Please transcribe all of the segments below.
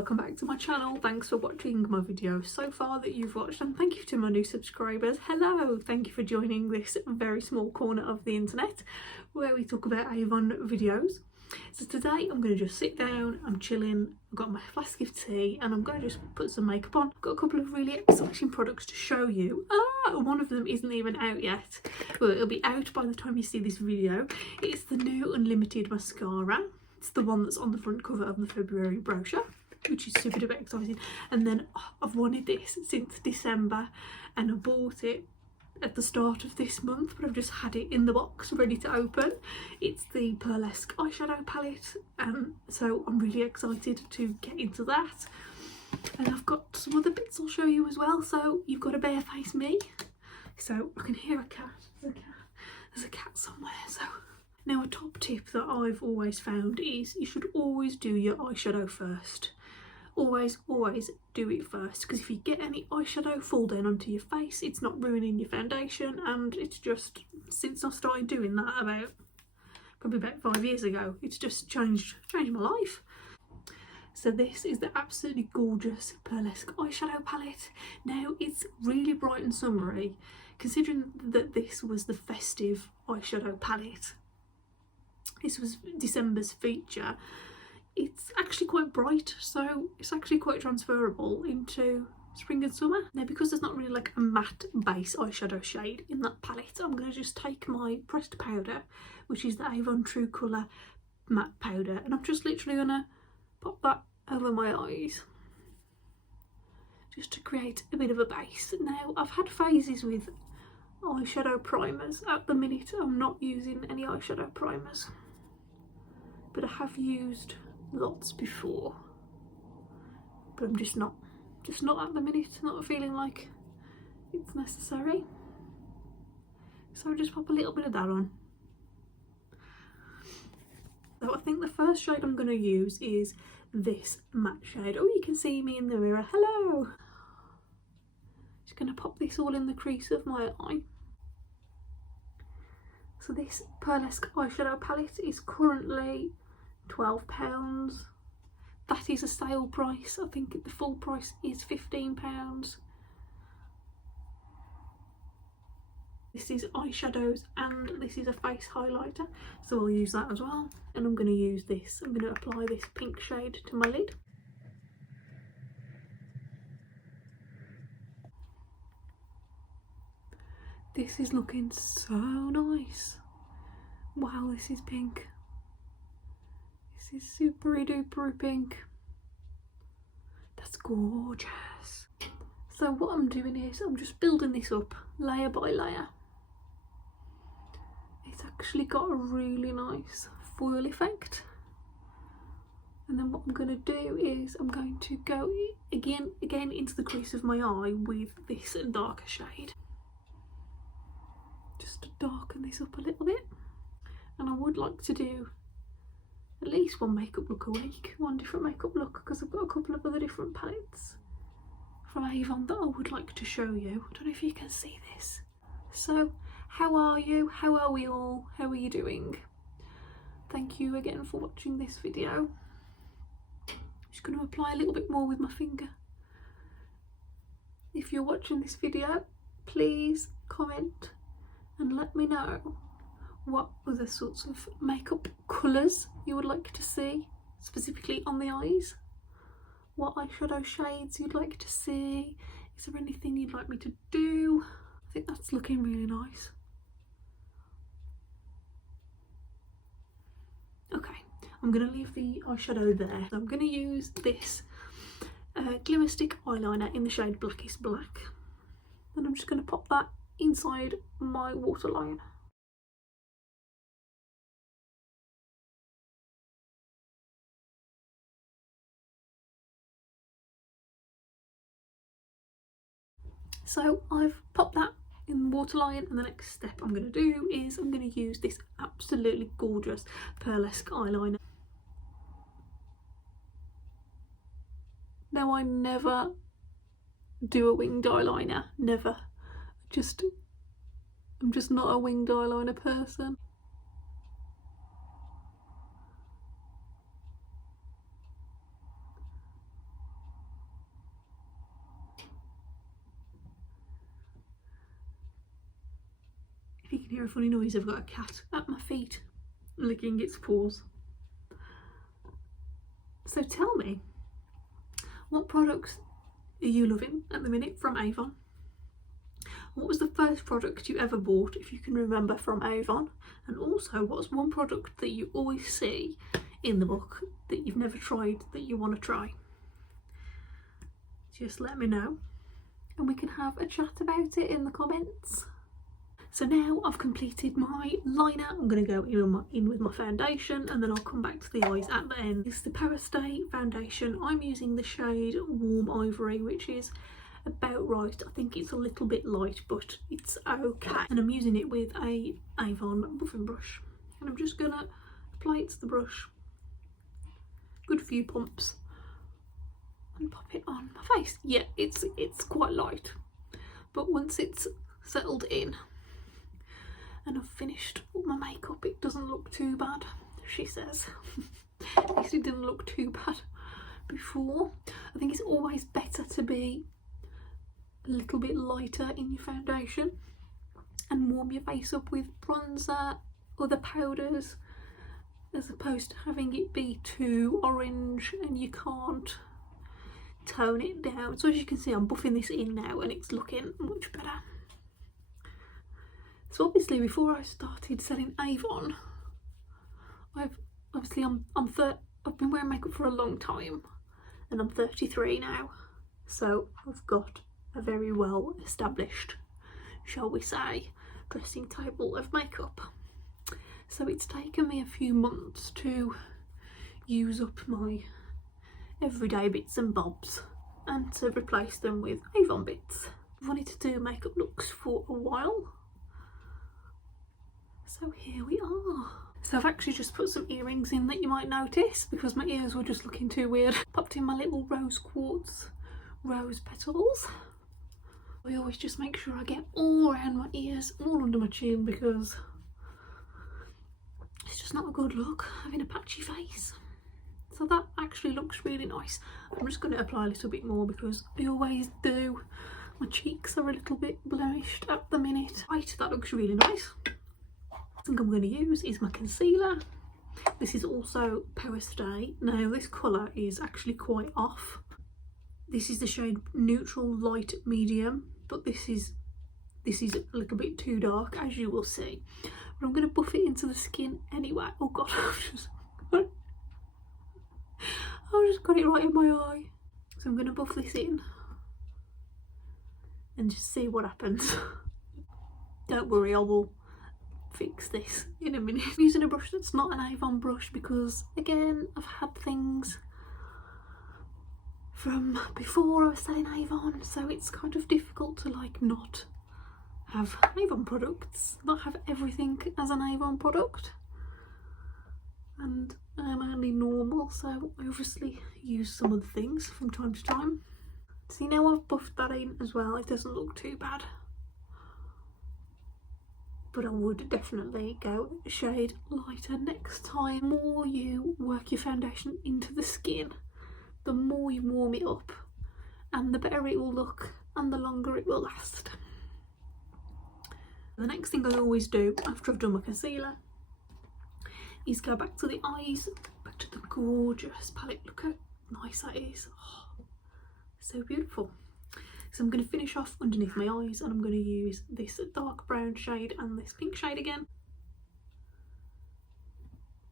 welcome back to my channel. Thanks for watching my videos so far that you've watched, and thank you to my new subscribers. Hello, thank you for joining this very small corner of the internet where we talk about Avon videos. So today I'm going to just sit down, I'm chilling, I've got my flask of tea and I'm going to just put some makeup on. I've got a couple of really exciting products to show you. One of them isn't even out yet, but it'll be out by the time you see this video. It's the new Unlimited Mascara. It's the one that's on the front cover of the February brochure, which is super duper exciting. And then I've wanted this since December and I bought it at the start of this month, but I've just had it in the box ready to open. It's the Pearlesque eyeshadow palette, so I'm really excited to get into that. And I've got some other bits I'll show you as well. So you've got a bare face me, so I can hear a cat. There's a cat somewhere. So now, a top tip that I've always found is you should always do your eyeshadow first. Always do it first, because if you get any eyeshadow fall down onto your face, it's not ruining your foundation. And it's just, since I started doing that probably about 5 years ago, it's just changed my life. So this is the absolutely gorgeous Pearlesque eyeshadow palette. Now, it's really bright and summery, considering that this was the festive eyeshadow palette. This was December's feature. It's actually quite bright, so it's actually quite transferable into spring and summer. Now, because there's not really like a matte base eyeshadow shade in that palette, I'm going to just take my pressed powder, which is the Avon True Colour matte powder, and I'm just literally going to pop that over my eyes just to create a bit of a base. Now, I've had phases with eyeshadow primers. At the minute I'm not using any eyeshadow primers, but I have used lots before, but I'm just not at the minute, not feeling like it's necessary. So I'll just pop a little bit of that on. So I think the first shade I'm going to use is this matte shade. Oh, you can see me in the mirror. Hello! Just going to pop this all in the crease of my eye. So this Pearlesque eyeshadow palette is currently £12. That is a sale price. I think the full price is £15. This is eyeshadows and this is a face highlighter, so I'll use that as well. And I'm going to use this. I'm going to apply this pink shade to my lid. This is looking so nice. Wow, this is pink. This is super duper pink. That's gorgeous. So what I'm doing is I'm just building this up layer by layer. It's actually got a really nice foil effect. And then what I'm going to do is I'm going to go again into the crease of my eye with this darker shade. Just to darken this up a little bit. And I would like to do at least one makeup look a week, one different makeup look, because I've got a couple of other different palettes from Avon that I would like to show you. I don't know if you can see this. So how are you? How are we all? How are you doing? Thank you again for watching this video. I'm just going to apply a little bit more with my finger. If you're watching this video, please comment and let me know what other sorts of makeup colours you would like to see, specifically on the eyes. What eyeshadow shades you'd like to see. Is there anything you'd like me to do? I think that's looking really nice. Okay, I'm going to leave the eyeshadow there. I'm going to use this glimmer stick eyeliner in the shade Blackest Black, and I'm just going to pop that inside my waterline. So I've popped that in the waterline, and the next step I'm going to do is I'm going to use this absolutely gorgeous Pearlesque eyeliner. Now, I never do a winged eyeliner, never. I'm just not a winged eyeliner person. If you can hear a funny noise, I've got a cat at my feet licking its paws. So tell me, what products are you loving at the minute from Avon? What was the first product you ever bought, if you can remember, from Avon? And also, what's one product that you always see in the book that you've never tried that you want to try? Just let me know and we can have a chat about it in the comments. So now I've completed my liner, I'm going to go in with my foundation and then I'll come back to the eyes at the end. It's the Pearlesque foundation. I'm using the shade Warm Ivory, which is about right. I think it's a little bit light, but it's okay. And I'm using it with a Avon buffing brush. And I'm just going to apply it to the brush. Good few pumps. And pop it on my face. Yeah, it's quite light. But once it's settled in, and I've finished all my makeup, it doesn't look too bad, she says. At least it didn't look too bad before. I think it's always better to be a little bit lighter in your foundation and warm your face up with bronzer, other powders, as opposed to having it be too orange and you can't tone it down. So as you can see, I'm buffing this in now and it's looking much better. So obviously before I started selling Avon, I've been wearing makeup for a long time and I'm 33 now, so I've got a very well established, shall we say, dressing table of makeup. So it's taken me a few months to use up my everyday bits and bobs and to replace them with Avon bits. I've wanted to do makeup looks for a while. So here we are. So I've actually just put some earrings in that you might notice because my ears were just looking too weird. Popped in my little rose quartz rose petals. I always just make sure I get all around my ears, all under my chin, because it's just not a good look having a patchy face. So that actually looks really nice. I'm just going to apply a little bit more because I always do. My cheeks are a little bit blemished at the minute. Right, that looks really nice. I think I'm going to use is my concealer. This is also Pearlesque. Now this colour is actually quite off. This is the shade Neutral Light Medium, but this is a little bit too dark, as you will see. But I'm going to buff it into the skin anyway. Oh god, I've just got it right in my eye. So I'm going to buff this in and just see what happens. Don't worry, I will fix this in a minute. I'm using a brush that's not an Avon brush because, again, I've had things from before I was selling Avon, so it's kind of difficult to like not have Avon products, not have everything as an Avon product. And I'm only normal, so I obviously use some of the things from time to time. See, now I've buffed that in as well, it doesn't look too bad. But I would definitely go a shade lighter next time. The more you work your foundation into the skin, the more you warm it up and the better it will look and the longer it will last. The next thing I always do after I've done my concealer is go back to the eyes, back to the gorgeous palette. Look how nice that is. Oh, so beautiful. So I'm going to finish off underneath my eyes and I'm going to use this dark brown shade and this pink shade again.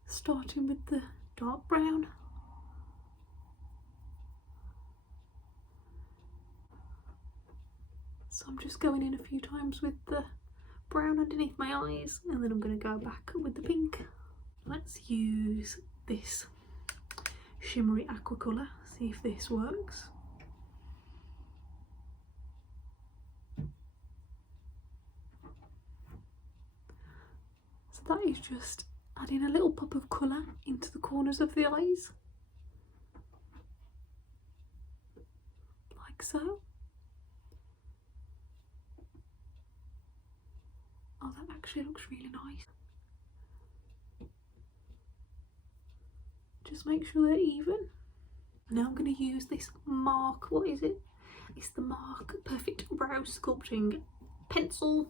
Starting with the dark brown. So I'm just going in a few times with the brown underneath my eyes and then I'm going to go back with the pink. Let's use this shimmery aqua colour, see if this works. So that is just adding a little pop of colour into the corners of the eyes, like so. Oh, that actually looks really nice. Just make sure they're even. Now I'm going to use this Mark, what is it? It's the Mark Perfect Brow Sculpting Pencil.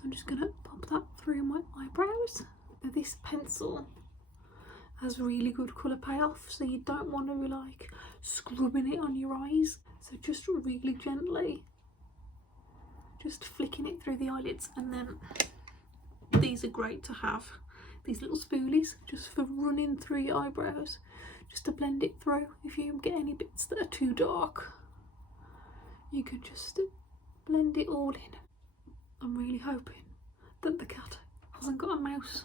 So I'm just going to pop that through my eyebrows. Now this pencil has really good colour payoff, so you don't want to be like scrubbing it on your eyes. So just really gently, just flicking it through the eyelids. And then these are great to have, these little spoolies, just for running through your eyebrows, just to blend it through. If you get any bits that are too dark, you can just blend it all in. I'm really hoping that the cat hasn't got a mouse,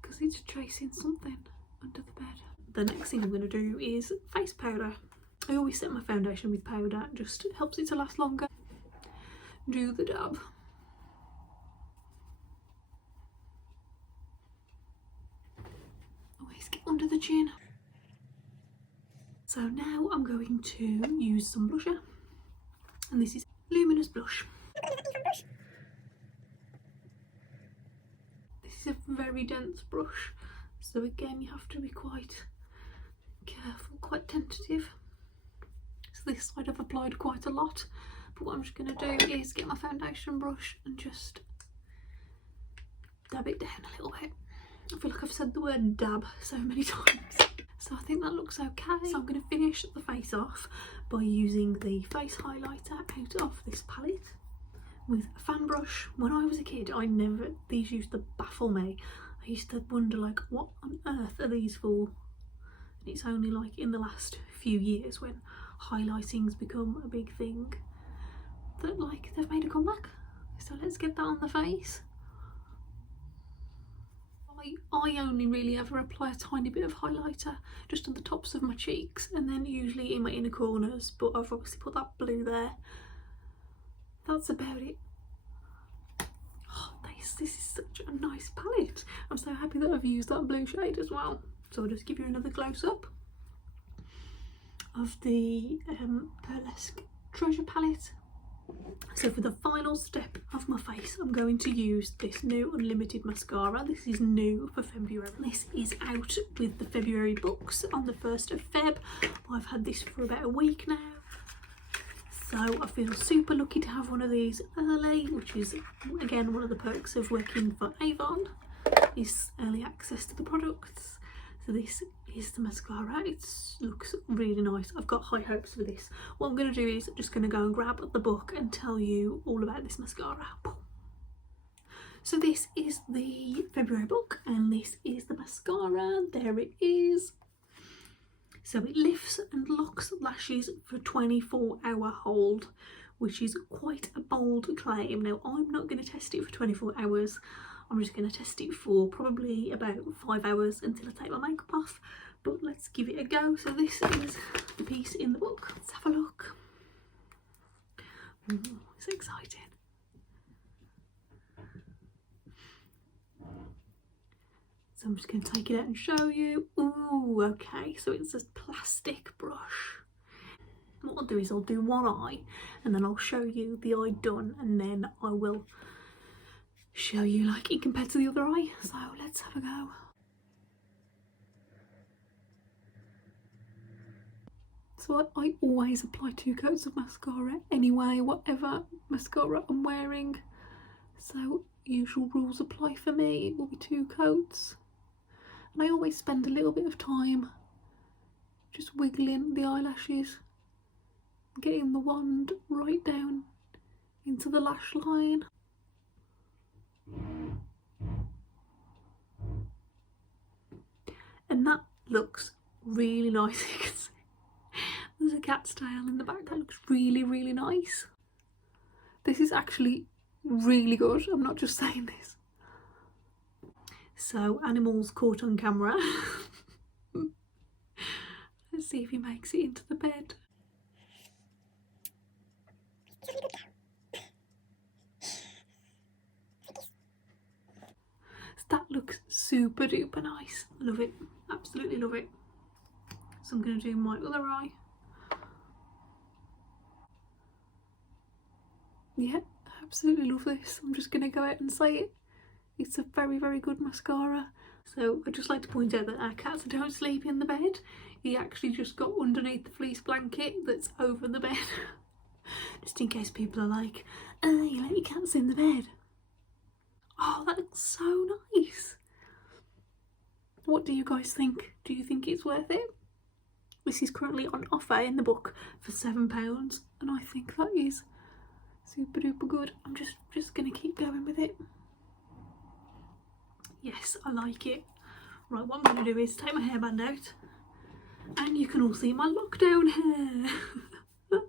because it's chasing something under the bed. The next thing I'm going to do is face powder. I always set my foundation with powder, it just helps it to last longer. Do the dab. Always get under the chin. So now I'm going to use some blusher, and this is Luminous Blush. This is a very dense brush, so again you have to be quite careful, quite tentative. So this side I've applied quite a lot, but what I'm just going to do is get my foundation brush and just dab it down a little bit. I feel like I've said the word dab so many times. So I think that looks okay. So I'm going to finish the face off by using the face highlighter out of this palette with a fan brush. When I was a kid, these used to baffle me. I used to wonder like, what on earth are these for? And it's only like in the last few years, when highlighting's become a big thing, that like they've made a comeback. So let's get that on the face. I only really ever apply a tiny bit of highlighter just on the tops of my cheeks, and then usually in my inner corners, but I've obviously put that blue there. That's about it. Oh, this is such a nice palette. I'm so happy that I've used that blue shade as well. So I'll just give you another close up of the Pearlesque Treasure palette. So for the final step of my face, I'm going to use this new Unlimited mascara. This is new for February. This is out with the February books on the 1st of Feb. I've had this for about a week now, so I feel super lucky to have one of these early, which is again one of the perks of working for Avon, is early access to the products. So this is the mascara. It looks really nice. I've got high hopes for this. What I'm going to do is just going to go and grab the book and tell you all about this mascara. So this is the February book, and this is the mascara. There it is. So it lifts and locks lashes for 24-hour hold, which is quite a bold claim. Now I'm not going to test it for 24 hours. I'm just going to test it for probably about 5 hours until I take my makeup off, but let's give it a go. So this is the piece in the book. Let's have a look. Ooh, it's exciting. So I'm just going to take it out and show you. Ooh, okay, so it's a plastic brush. What I'll do is I'll do one eye, and then I'll show you the eye done, and then I will show you like it compared to the other eye. So let's have a go. So I always apply 2 coats of mascara anyway, whatever mascara I'm wearing. So usual rules apply for me. It will be 2 coats. And I always spend a little bit of time just wiggling the eyelashes, getting the wand right down into the lash line. And that looks really nice. You can see there's a cat's tail in the back. That looks really, really nice. This is actually really good. I'm not just saying this. So, animals caught on camera. Let's see if he makes it into the bed. That looks super duper nice. Love it. Absolutely love it. So I'm going to do my other eye. Yeah, I absolutely love this. I'm just going to go out and say it. It's a very, very good mascara. So I'd just like to point out that our cats don't sleep in the bed. He actually just got underneath the fleece blanket that's over the bed. Just in case people are like, You let your cats in the bed. Oh, that looks so nice. What do you guys think? Do you think it's worth it? This is currently on offer in the book for £7, and I think that is super duper good. I'm just gonna keep going with it. Yes, I like it. Right, what I'm gonna do is take my hairband out, and you can all see my lockdown hair.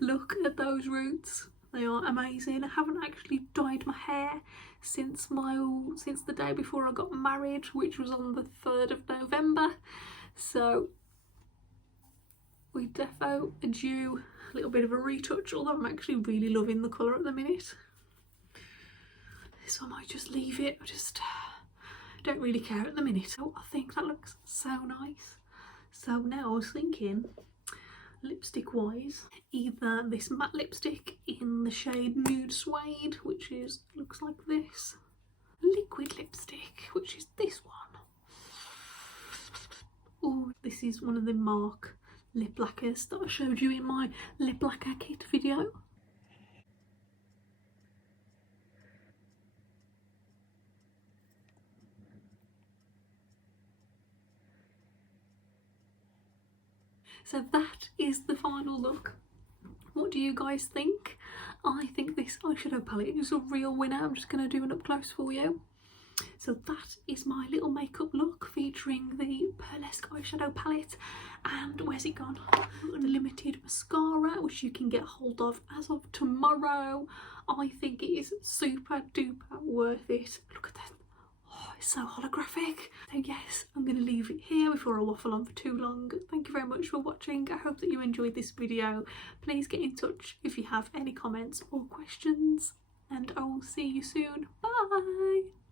Look at those roots. They are amazing. I haven't actually dyed my hair since the day before I got married, which was on the 3rd of November. So we defo are due a little bit of a retouch, although I'm actually really loving the colour at the minute. So I might just leave it. I just don't really care at the minute. So I think that looks so nice. So now I was thinking, lipstick wise, either this matte lipstick in the shade Nude Suede, which looks like this, liquid lipstick, which is this one, or this is one of the MARC lip lacquers that I showed you in my lip lacquer kit video. So that is the final look. What do you guys think? I think this eyeshadow palette is a real winner. I'm just going to do an up close for you. So that is my little makeup look featuring the Pearlesque eyeshadow palette, and where's it gone? Unlimited mascara, which you can get hold of as of tomorrow. I think it is super duper worth it. Look at that. Oh, it's so holographic. So yes, I'm going to leave it here before I waffle on for too long. Thank you very much for watching. I hope that you enjoyed this video. Please get in touch if you have any comments or questions, and I will see you soon. Bye!